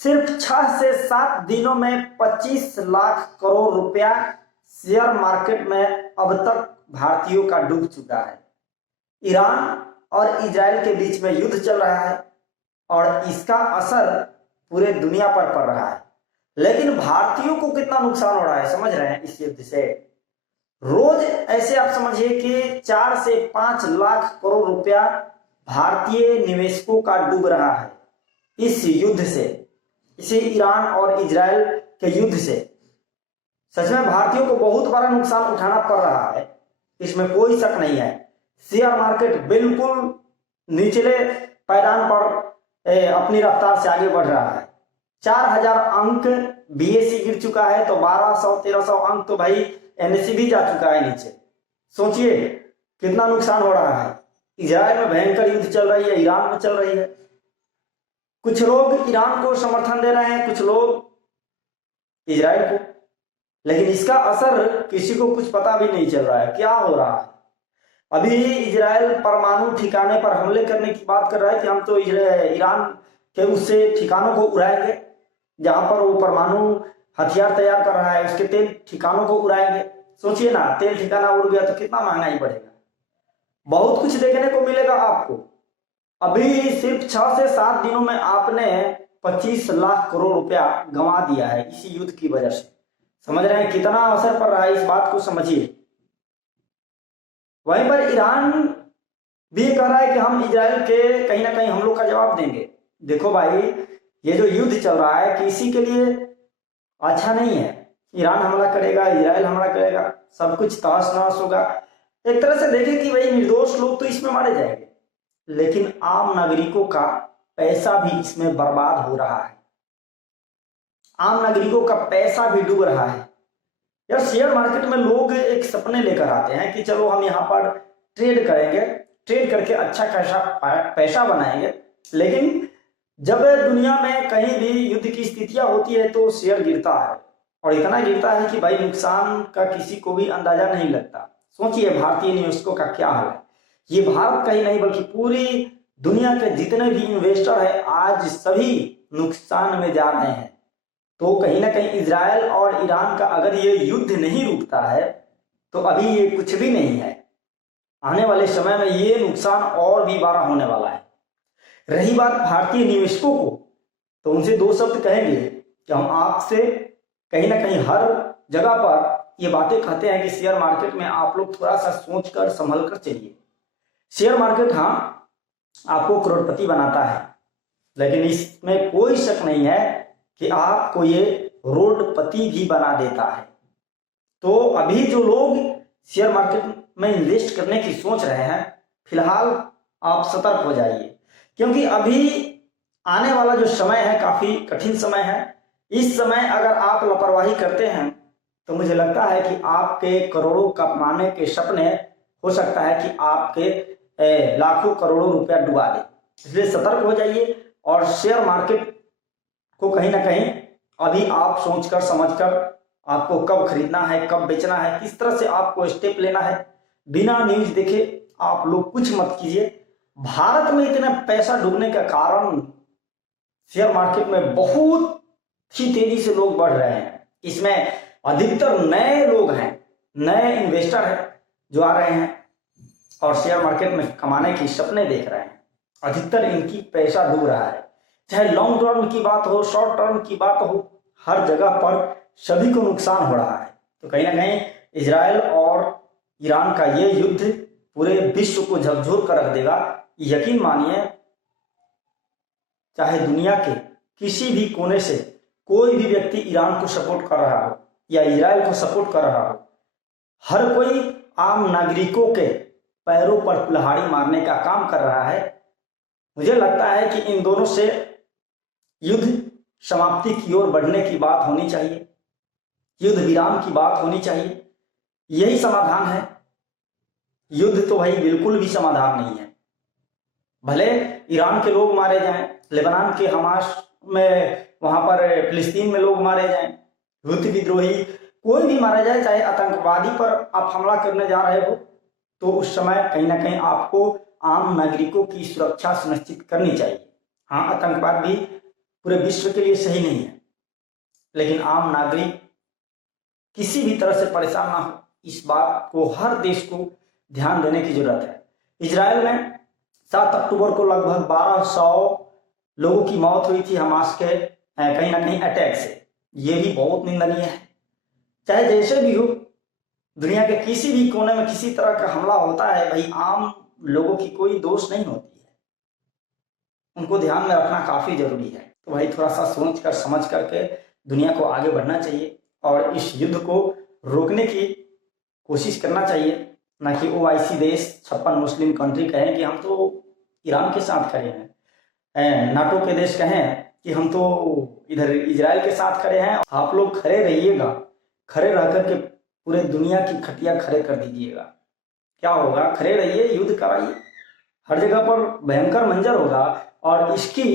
सिर्फ 6 से 7 दिनों में 25 लाख करोड़ रुपया शेयर मार्केट में अब तक भारतीयों का डूब चुका है। ईरान और इजराइल के बीच में युद्ध चल रहा है और इसका असर पूरे दुनिया पर पड़ रहा है, लेकिन भारतीयों को कितना नुकसान हो रहा है समझ रहे हैं इस युद्ध से। रोज ऐसे आप समझिए कि 4 से 5 लाख करोड़ रुपया भारतीय निवेशकों का डूब रहा है इस युद्ध से, इसी ईरान और इजराइल के युद्ध से। सच में भारतीयों को बहुत बड़ा नुकसान उठाना पड़ रहा है, इसमें कोई शक नहीं है। शेयर मार्केट बिल्कुल निचले पायदान पर अपनी रफ्तार से आगे बढ़ रहा है। 4000 अंक बीएसई गिर चुका है तो 1200-1300 अंक तो भाई एनएसई भी जा चुका है नीचे। सोचिए कितना नुकसान हो रहा है। इजराइल में भयंकर युद्ध चल रही है, ईरान में चल रही है। कुछ लोग ईरान को समर्थन दे रहे हैं, कुछ लोग इजराइल को, लेकिन इसका असर किसी को कुछ पता भी नहीं चल रहा है क्या हो रहा है। अभी इजराइल परमाणु ठिकाने पर हमले करने की बात कर रहा है कि हम तो ईरान के उससे ठिकानों को उड़ाएंगे, जहां पर वो परमाणु हथियार तैयार कर रहा है उसके तेल ठिकानों को उड़ाएंगे। सोचिए ना, तेल ठिकाना उड़ गया तो कितना महंगाई बढ़ेगा, बहुत कुछ देखने को मिलेगा आपको। अभी सिर्फ 6 से 7 दिनों में आपने 25 लाख करोड़ रुपया गंवा दिया है इसी युद्ध की वजह से। समझ रहे हैं कितना असर पड़ रहा है, इस बात को समझिए। वहीं पर ईरान भी कह रहा है कि हम इजराइल के कहीं ना कहीं हमलों का जवाब देंगे। देखो भाई, ये जो युद्ध चल रहा है किसी के लिए अच्छा नहीं है। ईरान हमला करेगा, इजराइल हमला करेगा, सब कुछ तहस नहस होगा। एक तरह से देखें कि भाई निर्दोष लोग तो इसमें मारे जाएंगे, लेकिन आम नागरिकों का पैसा भी इसमें बर्बाद हो रहा है। आम नागरिकों का पैसा भी डूब रहा है। यार, शेयर मार्केट में लोग एक सपने लेकर आते हैं कि चलो हम यहाँ पर ट्रेड करेंगे, ट्रेड करके अच्छा खासा पैसा बनाएंगे, लेकिन जब दुनिया में कहीं भी युद्ध की स्थितियां होती है तो शेयर गिरता है, और इतना गिरता है कि भाई नुकसान का किसी को भी अंदाजा नहीं लगता। सोचिए भारतीय निवेशकों का क्या हाल है। ये भारत का ही नहीं बल्कि पूरी दुनिया के जितने भी इन्वेस्टर है आज सभी नुकसान में जा रहे हैं। तो कहीं ना कहीं इजराइल और ईरान का अगर ये युद्ध नहीं रुकता है तो अभी ये कुछ भी नहीं है। आने वाले समय में ये नुकसान और भी बड़ा होने वाला है। रही बात भारतीय निवेशकों को, तो उनसे 2 शब्द कहेंगे कि हम आपसे कहीं ना कहीं हर जगह पर ये बातें कहते हैं कि शेयर मार्केट में आप लोग थोड़ा सा सोचकर संभल कर चलिए। शेयर मार्केट हाँ आपको करोड़पति बनाता है, लेकिन इसमें कोई शक नहीं है कि आपको ये रोडपति भी बना देता है। तो अभी जो लोग शेयर मार्केट में इन्वेस्ट करने की सोच रहे हैं, फिलहाल आप सतर्क हो जाइए, क्योंकि अभी आने वाला जो समय है काफी कठिन समय है। इस समय अगर आप लापरवाही करते हैं तो मुझे लगता है कि आपके करोड़ों कमाने के सपने हो सकता है कि आपके लाखों करोड़ों रुपया डुबा दे। इसलिए सतर्क हो जाइए और शेयर मार्केट को कहीं ना कहीं अभी आप सोचकर समझकर आपको कब खरीदना है, कब बेचना है, किस तरह से आपको स्टेप लेना है, बिना न्यूज देखे आप लोग कुछ मत कीजिए। भारत में इतना पैसा डूबने का कारण शेयर मार्केट में बहुत ही तेजी से लोग बढ़ रहे हैं। इसमें अधिकतर नए लोग हैं, नए इन्वेस्टर हैं जो आ रहे हैं और शेयर मार्केट में कमाने के सपने देख रहे हैं। अधिकतर इनकी पैसा डूब रहा है, चाहे लॉन्ग टर्म की बात हो, शॉर्ट टर्म की बात हो, हर जगह पर सभी को नुकसान हो रहा है। तो कहीं ना कहीं इजराइल और ईरान का ये युद्ध पूरे विश्व को झकझोर कर रख देगा। यकीन मानिए, चाहे दुनिया के किसी भी कोने से कोई भी व्यक्ति ईरान को सपोर्ट कर रहा हो या इजराइल को सपोर्ट कर रहा हो, हर कोई आम नागरिकों के पैरों पर कुल्हाड़ी मारने का काम कर रहा है। मुझे लगता है कि इन दोनों से युद्ध समाप्ति की ओर बढ़ने की बात होनी चाहिए, युद्ध विराम की बात होनी चाहिए। यही समाधान है। युद्ध तो भाई बिल्कुल भी समाधान नहीं है। भले ईरान के लोग मारे जाएं, लेबनान के हमास में, वहां पर फिलिस्तीन में लोग मारे जाएं, हुती विद्रोही कोई भी मारा जाए, चाहे आतंकवादी पर आप हमला करने जा रहे हो, तो उस समय कहीं ना कहीं आपको आम नागरिकों की सुरक्षा सुनिश्चित करनी चाहिए। हाँ, आतंकवाद भी पूरे विश्व के लिए सही नहीं है, लेकिन आम नागरिक किसी भी तरह से परेशान ना हो, इस बात को हर देश को ध्यान देने की जरूरत है। इजराइल में 7 अक्टूबर को लगभग 1200 लोगों की मौत हुई थी हमास के कहीं ना कहीं अटैक से। ये भी बहुत निंदनीय है। चाहे जैसे भी हो, दुनिया के किसी भी कोने में किसी तरह का हमला होता है, भाई आम लोगों की कोई दोष नहीं होती है, उनको ध्यान में रखना काफी जरूरी है। तो भाई थोड़ा सा सोच कर समझ करके दुनिया को आगे बढ़ना चाहिए और इस युद्ध को रोकने की कोशिश करना चाहिए, ना कि OIC देश 56 मुस्लिम कंट्री कहें कि हम तो ईरान के साथ खड़े हैं, नाटो के देश कहें कि हम तो इधर इजराइल के साथ खड़े हैं। आप लोग खड़े रहिएगा, खड़े रह करके पूरे दुनिया की खटिया खड़े कर दीजिएगा। क्या होगा, खड़े रहिए, युद्ध कराइए, हर जगह पर भयंकर मंजर होगा और इसकी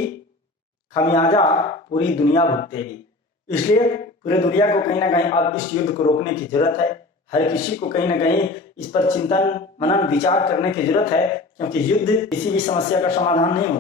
खमियाजा पूरी दुनिया भुगतेगी। इसलिए पूरे दुनिया को कहीं ना कहीं अब इस युद्ध को रोकने की जरूरत है। हर किसी को कहीं ना कहीं इस पर चिंतन मनन विचार करने की जरूरत है, क्योंकि युद्ध किसी भी समस्या का समाधान नहीं होता।